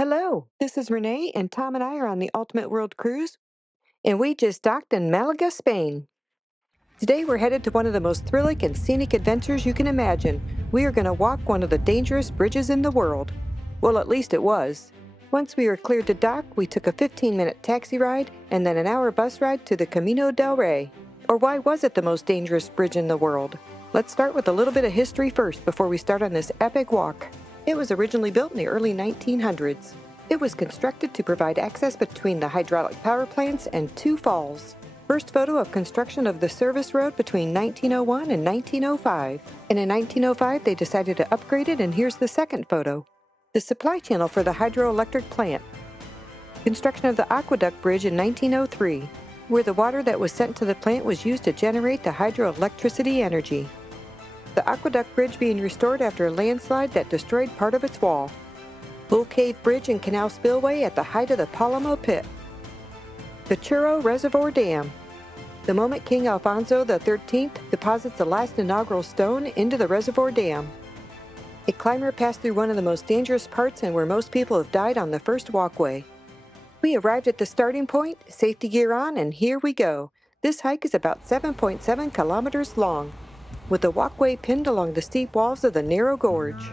Hello, this is Renee, and Tom and I are on the Ultimate World Cruise, and we just docked in Malaga, Spain. Today we're headed to one of the most thrilling and scenic adventures you can imagine. We are going to walk one of the dangerous bridges in the world. Well, at least it was. Once we were cleared to dock, we took a 15-minute taxi ride and then an hour bus ride to the Caminito del Rey. Or why was it the most dangerous bridge in the world? Let's start with a little bit of history first before we start on this epic walk. It was originally built in the early 1900s. It was constructed to provide access between the hydraulic power plants and two falls. First photo of construction of the service road between 1901 and 1905. And in 1905, they decided to upgrade it, and here's the second photo. The supply channel for the hydroelectric plant. Construction of the aqueduct bridge in 1903, where the water that was sent to the plant was used to generate the hydroelectricity energy. The aqueduct bridge being restored after a landslide that destroyed part of its wall. Bull Cave Bridge and Canal Spillway at the height of the 𝗨𝗟𝗏𝗧𝗜𝗍 Pit. The 𝗪𝗏𝗥𝗟𝗍𝗓 Reservoir Dam. The moment King Alfonso XIII deposits the last inaugural stone into the reservoir dam. A climber passed through one of the most dangerous parts and where most people have died on the first walkway. We arrived at the starting point, safety gear on, and here we go. This hike is about 7.7 kilometers long, with the walkway pinned along the steep walls of the narrow gorge.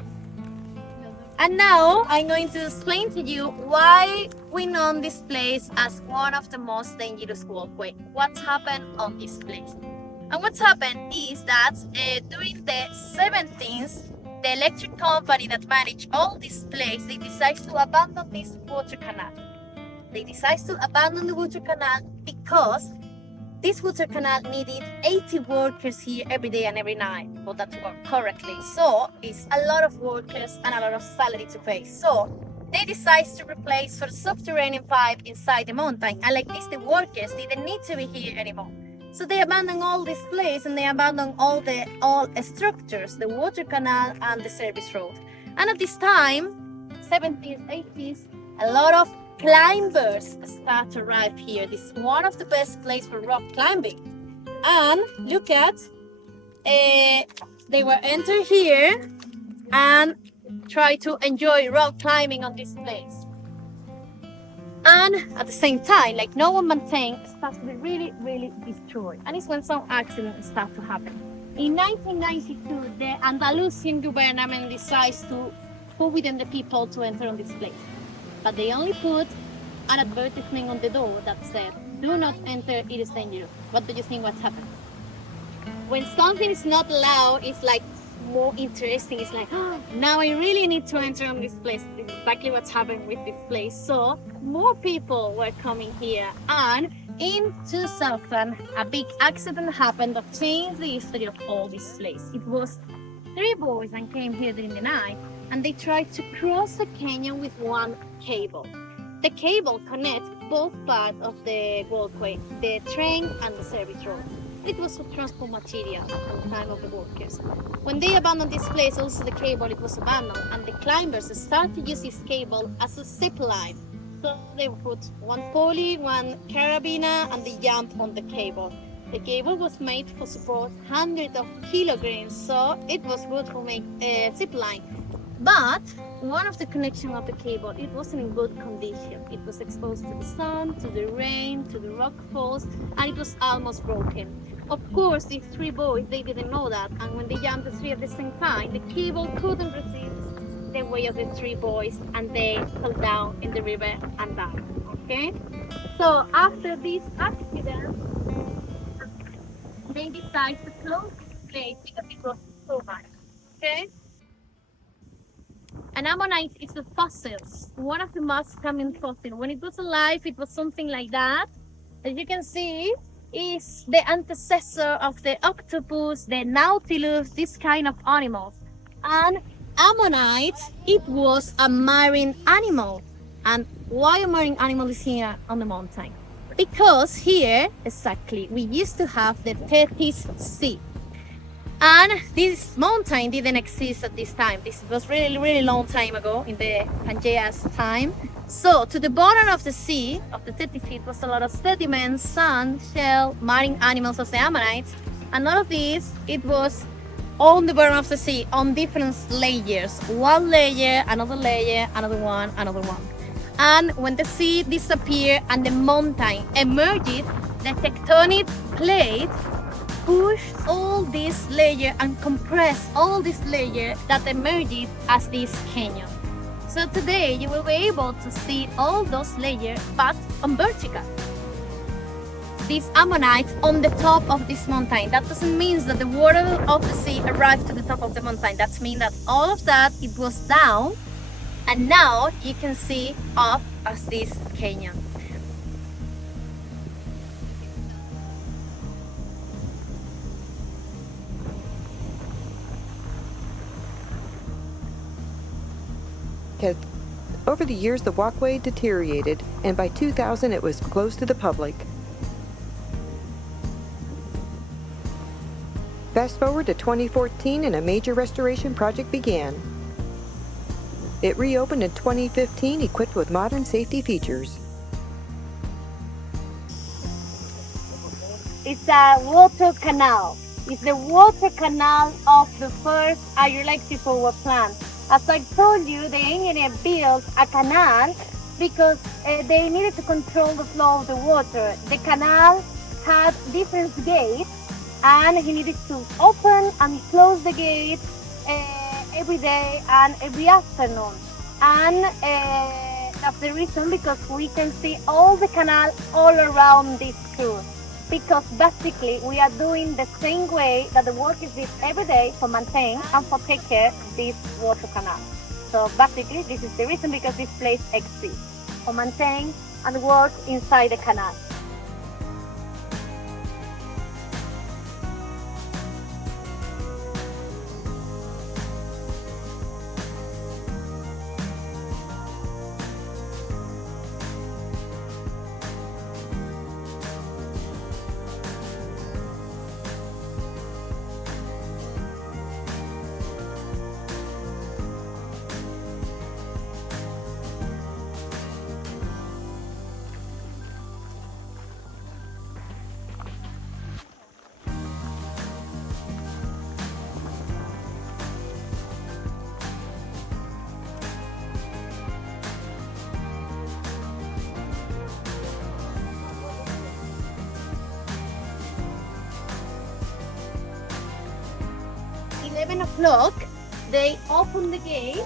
And now I'm going to explain to you why we know this place as one of the most dangerous walkway. What's happened on this place? And what's happened is that during the 17th, the electric company that managed all this place, they decided to abandon this water canal. They decided to abandon the water canal because this water canal needed 80 workers here every day and every night for that to work correctly. So it's a lot of workers and a lot of salary to pay. So they decided to replace for subterranean pipe inside the mountain. And like this, the workers didn't need to be here anymore. So they abandoned all this place and they abandoned all structures, the water canal and the service road. And at this time, 70s, 80s, a lot of climbers start to arrive here. This is one of the best places for rock climbing. And look at, they will enter here and try to enjoy rock climbing on this place. And at the same time, like no one maintained, it starts to be really, really destroyed. And it's when some accidents start to happen. In 1992, the Andalusian government decides to forbid the people to enter on this place. But they only put an advertisement on the door that said, "Do not enter, it is dangerous." What do you think what's happened? When something is not allowed, it's like more interesting. It's like, oh, now I really need to enter on this place. This is exactly what's happened with this place. So more people were coming here. And in 2000, a big accident happened that changed the history of all this place. It was 3 boys that came here during the night, and they tried to cross the canyon with one cable. The cable connects both parts of the walkway, the train and the service road. It was for transport material at the time of the workers. When they abandoned this place, also the cable, it was abandoned, and the climbers started to use this cable as a zip line. So they put one pulley, one carabiner, and they jump on the cable. The cable was made for support hundreds of kilograms, so it was good to make a zip line. But one of the connections of the cable, it wasn't in good condition. It was exposed to the sun, to the rain, to the rock falls, and it was almost broken. Of course, these 3 boys, they didn't know that, and when they jumped the 3 at the same time, the cable couldn't resist the weight of the 3 boys, and they fell down in the river and died. Okay? So after this accident, they decided to close this place because it was so much. Okay? An ammonite is the fossils, one of the most common fossils. When it was alive, it was something like that. As you can see, is the ancestor of the octopus, the nautilus, this kind of animals. And ammonite, it was a marine animal. And why a marine animal is here on the mountain? Because here, exactly, we used to have the Tethys Sea. And this mountain didn't exist at this time. This was really, really long time ago in the Pangaea's time. So to the bottom of the sea, of the Tethys Sea, was a lot of sediment, sand, shell, marine animals of the ammonites. And all of these, it was on the bottom of the sea on different layers. One layer, another one, another one. And when the sea disappeared and the mountain emerged, the tectonic plate pushed all this layer and compressed all this layer that emerged as this canyon. So today you will be able to see all those layers but on vertical. These ammonites on the top of this mountain. That doesn't mean that the water of the sea arrived to the top of the mountain. That means that all of that, it was down, and now you can see up as this canyon. Over the years, the walkway deteriorated, and by 2000 it was closed to the public. Fast forward to 2014 and a major restoration project began. It reopened in 2015 equipped with modern safety features. It's a water canal. It's the water canal of the first 𝗨𝗥𝗟𝗓𝗏 plant. As I told you, the engineer built a canal because they needed to control the flow of the water. The canal had different gates, and he needed to open and close the gate every day and every afternoon. And that's the reason, because we can see all the canal all around this cruise. Because basically we are doing the same way that the workers did every day for maintain and for take care of this water canal. So basically this is the reason, because this place exists, for maintain and work inside the canal. O'clock, they open the gate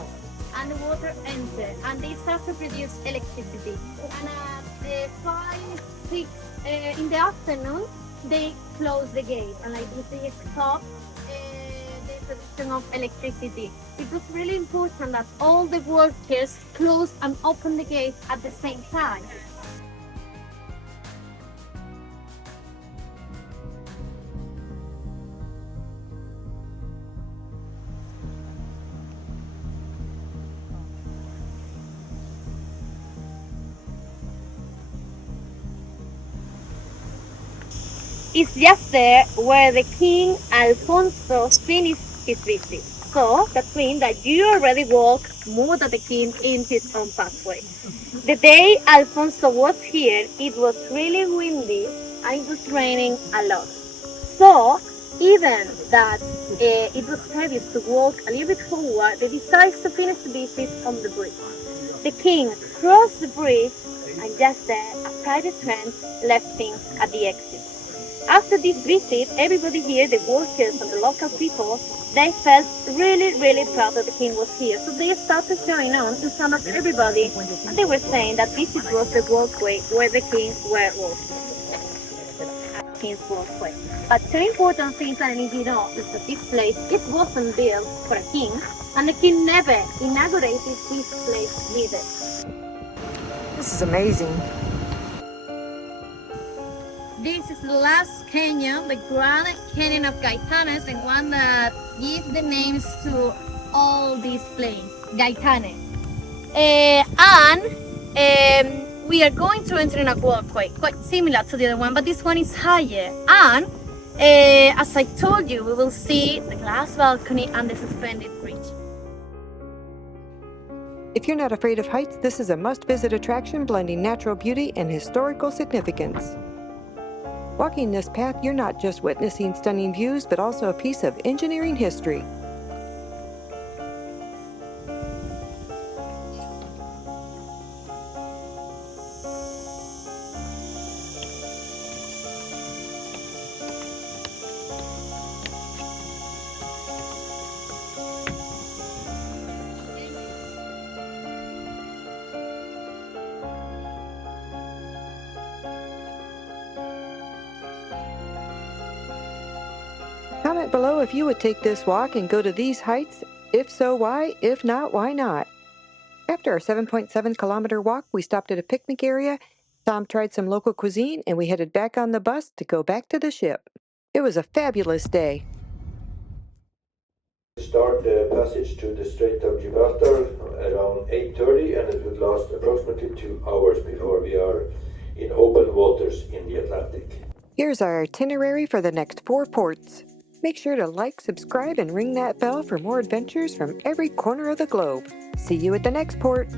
and the water enters, and they start to produce electricity. And at 5, 6 in the afternoon, they close the gate, and like this they stop the production of electricity. It was really important that all the workers close and open the gate at the same time. It's just there where the King Alfonso finished his visit. So that means that you already walked more than the king in his own pathway. The day Alfonso was here, it was really windy and it was raining a lot. So even that it was previous to walk a little bit forward, they decided to finish the visit on the bridge. The king crossed the bridge, and just there a private train left him at the exit. After this visit, everybody here, the workers and the local people, they felt really, really proud that the king was here. So they started showing on in front of everybody, and they were saying that this was the walkway where the king were walking. King's walkway. But two important things I need you to know is that this place, it wasn't built for a king, and the king never inaugurated this place neither. This is amazing. This is the last canyon, the Grand Canyon of 𝗨𝗏𝗧𝗏, the one that gives the names to all these plains, 𝗨𝗏𝗧𝗏. And we are going to enter in a walkway, quite similar to the other one, but this one is higher. And as I told you, we will see the glass balcony and the suspended bridge. If you're not afraid of heights, this is a must-visit attraction blending natural beauty and historical significance. Walking this path, you're not just witnessing stunning views, but also a piece of engineering history. Comment below if you would take this walk and go to these heights. If so, why? If not, why not? After our 7.7-kilometer walk, we stopped at a picnic area. Tom tried some local cuisine, and we headed back on the bus to go back to the ship. It was a fabulous day. Start the passage to the Strait of Gibraltar around 8:30, and it would last approximately 2 hours before we are in open waters in the Atlantic. Here's our itinerary for the next 4 ports. Make sure to like, subscribe, and ring that bell for more adventures from every corner of the globe. See you at the next port.